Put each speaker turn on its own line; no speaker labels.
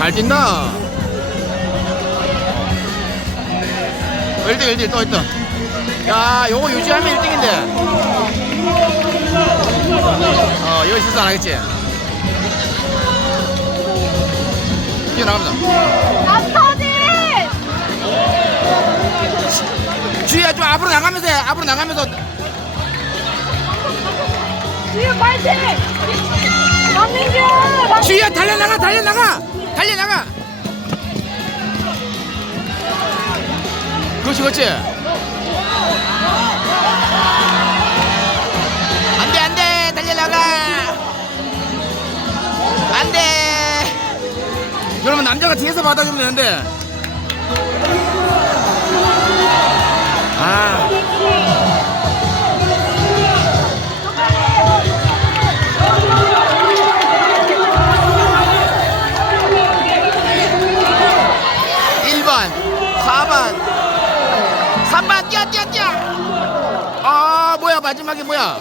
잘 뛴다. 1등, 1등, 또 1등. 야, 요거 유지하면 1등인데. 어, 여기 실수 안 하겠지? 뛰어나갑니다.
남터진!
주희야, 좀 앞으로 나가면서 해. 앞으로 나가면서.
지금 파이팅! 박민규! 박-
주희야, 달려나가, 달려나가! 달려 나가! 그렇지, 그렇지. 안 돼, 안 돼! 달려 나가! 안 돼! 여러분, 남자가 뒤에서 받아주면 되는데. 3번 4반. 3번, 뛰어 뛰어 뛰어. 아 뭐야 마지막에 뭐야?